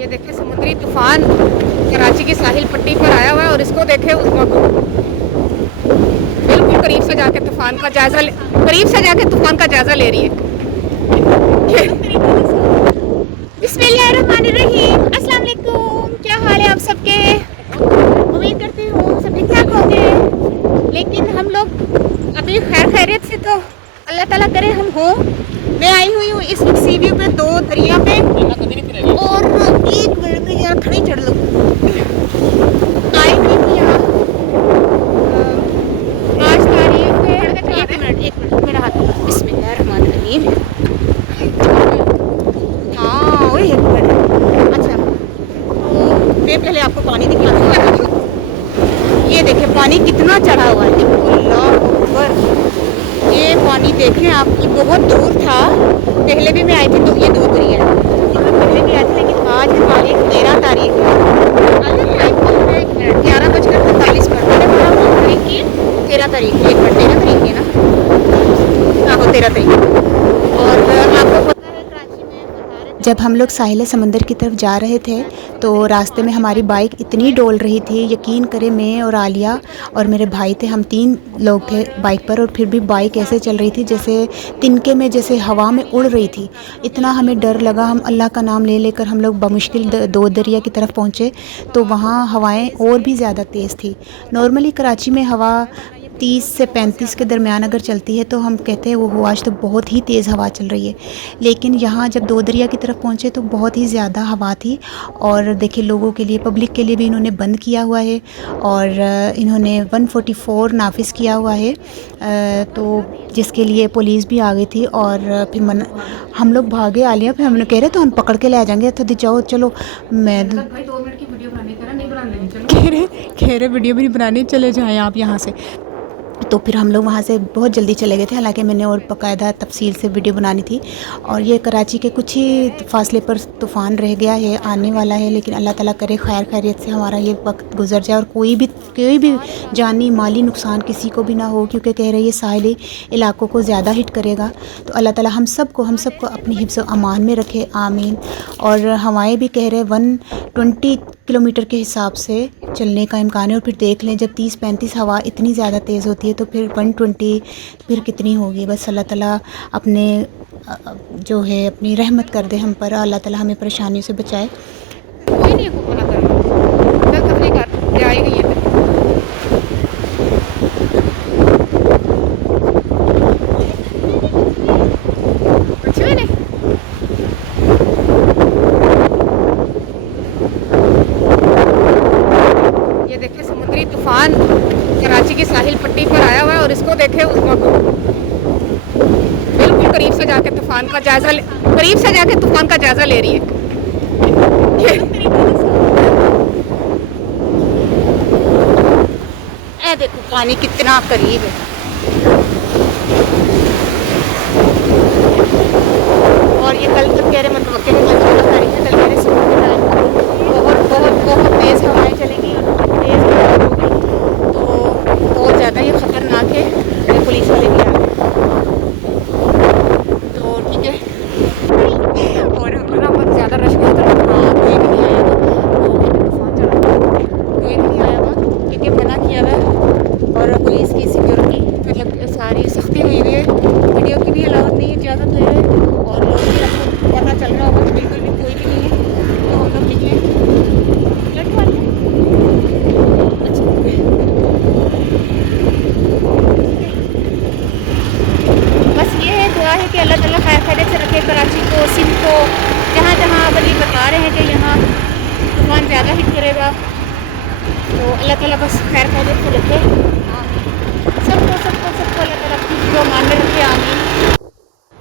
ये देखे समुद्री तूफान कराची की साहिल पट्टी पर आया हुआ है और इसको देखे उस्मा को बिल्कुल करीब से जाके तूफान का जायजा ले रही है। बिस्मिल्लाहिर्रहमानिर्रहीम, अस्सलाम वालेकुम। क्या हाल है आप सबके? उम्मीद करती हूँ सब ठीक ठाक होंगे। लेकिन हम लोग अभी खैर खैरियत से तो अल्लाह ताला करे हम हो। मैं आई हुई हूँ इस वक्त सी व्यू पे, दो दरिया पे, और एक मिनट में यहाँ खड़ी चढ़ लूँ। आई हुई थी यहाँ आज तारीख है, एक मिनट मेरा हाथ, बिस्मिल्लाहिर्रहमानिर्रहीम। हाँ वही एक मिनट। अच्छा, तो मैं पहले आपको पानी दिखाती हूँ। ये देखिए पानी कितना चढ़ा हुआ है, अल्लाह अकबर। ये पानी देखें आप, बहुत दूर था। पहले भी मैं आई थी तो ये दो दरिया है, पहले भी आई थी, लेकिन आज तारीख 13 तारीख है। आज मैं आई थी 11:45 तारीख की 13 तारीख, एक मिनट 13 तारीख है ना? हाँ 13 तारीख। और आपको पता है कराची में बता रहे, जब हम लोग साहिल समंदर की तरफ जा रहे थे तो रास्ते में हमारी बाइक इतनी डोल रही थी, यकीन करें मैं और आलिया और मेरे भाई थे, हम 3 लोग थे बाइक पर, और फिर भी बाइक ऐसे चल रही थी जैसे तिनके में, जैसे हवा में उड़ रही थी। इतना हमें डर लगा। हम अल्लाह का नाम ले लेकर हम लोग बमुश्किल दो दरिया की तरफ पहुँचे तो वहाँ हवाएं और भी ज़्यादा तेज़ थी। नॉर्मली कराची में हवा 30 से 35 के दरमियान अगर चलती है तो हम कहते हैं वो आज तो बहुत ही तेज़ हवा चल रही है, लेकिन यहाँ जब दो दरिया की तरफ पहुँचे तो बहुत ही ज़्यादा हवा थी। और देखिए लोगों के लिए, पब्लिक के लिए भी इन्होंने बंद किया हुआ है, और इन्होंने 144 नाफिज किया हुआ है, तो जिसके लिए पुलिस भी आ गई थी। और फिर हम लोग भागे आलिया, फिर हमने कह रहे तो हम पकड़ के ले आ जाएंगे, तो जाओ चलो। मैं भाई 2 मिनट की वीडियो बनाने कह रहा, नहीं बनाने, चलो कह रहे वीडियो भी नहीं बनानी, चले जाएँ आप यहाँ से। तो फिर हम लोग वहाँ से बहुत जल्दी चले गए थे, हालांकि मैंने और बाकायदा तफसील से वीडियो बनानी थी। और ये कराची के कुछ ही फासले पर तूफ़ान रह गया है, आने वाला है, लेकिन अल्लाह ताला करे खैर खैरियत से हमारा ये वक्त गुजर जाए और कोई भी जानी माली नुकसान किसी को भी ना हो, क्योंकि कह रही है साहिली इलाकों को ज़्यादा हिट करेगा। तो अल्लाह ताला हम सबको अपनी हिफ्ज़ व अमान में रखे, आमीन। और हवाएं भी कह रहे 120 किलोमीटर के हिसाब से चलने का इम्कान है, और फिर देख लें जब 30-35 हवा इतनी ज़्यादा तेज़ होती है तो फिर 120 फिर कितनी होगी। बस अल्लाह ताला अपने जो है अपनी रहमत कर दे हम पर, अल्लाह ताला हमें परेशानियों से बचाए। कोई नहीं को मना करना, चल तफरी कर, ये आई गई है। ये देखे समुद्री तूफान कराची की साहिल पट्टी पर आया हुआ है, और इसको देखे उस्मा को बिल्कुल करीब से जाके तूफान का जायजा ले रही है। ए देखो पानी कितना करीब है। और ये कल तक कह रहे मतलब कल कह रहे सुबह के टाइम बहुत बहुत बहुत तेज़ हवाएं चलेंगी, तेज़ हवाएं होगी, तो बहुत ज़्यादा ये ख़तरनाक है। पुलिस वाले भी आ गए तो ठीक है। और हमारा बहुत ज़्यादा रश नहीं था, हाँ कोई भी नहीं आया था, तो तूफान चढ़ा, कोई भी नहीं आया था क्योंकि मना किया हुआ है। और पुलिस की सिक्योरिटी मतलब सारी सख्ती हुई हुई है, वीडियो की भी अलाउड नहीं, इजाज़त है। और लोग भी आपको पता चल रहा होगा, बिल्कुल भी कोई भी नहीं है, तो हम लोग निकले अच्छा। बस ये है, दुआ है कि अल्लाह ताला खैर खैरियत से रखे कराची को, सिंध को, जहाँ जहाँ अगर ये बता रहे हैं कि यहाँ तूफान ज़्यादा हिट करेगा, तो अल्लाह ताला बस खैर खैरियत से रखे, सबको अल्लाह ताला अपनी जो मान में रखे, आमीन।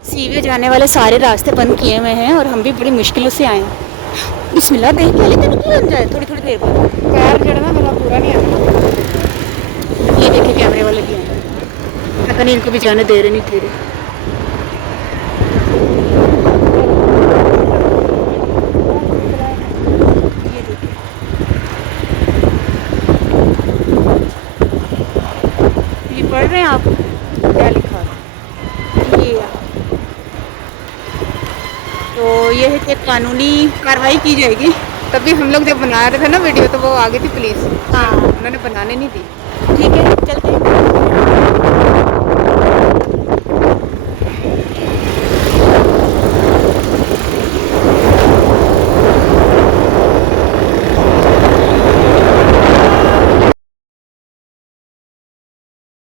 सीवे जाने वाले सारे रास्ते बंद किए हुए हैं और हम भी बड़ी मुश्किलों से आए हैं। बिस्मिल्लाह देख के लेकिन निकल बन जाए थोड़ी थोड़ी देर बाद, पैर चढ़ना मेरा पूरा नहीं आता। ये देखिए कैमरे वाले भी हैं, पता नहीं इनको भी जाने दे रहे नहीं दे रहे। ये पढ़ रहे हैं आप क्या लिखा है? ये कानूनी कार्रवाई की जाएगी। तभी हम लोग जब बना रहे थे ना वीडियो तो वो आ गई थी पुलिस, हाँ उन्होंने बनाने नहीं दी। ठीक है, चलते हैं।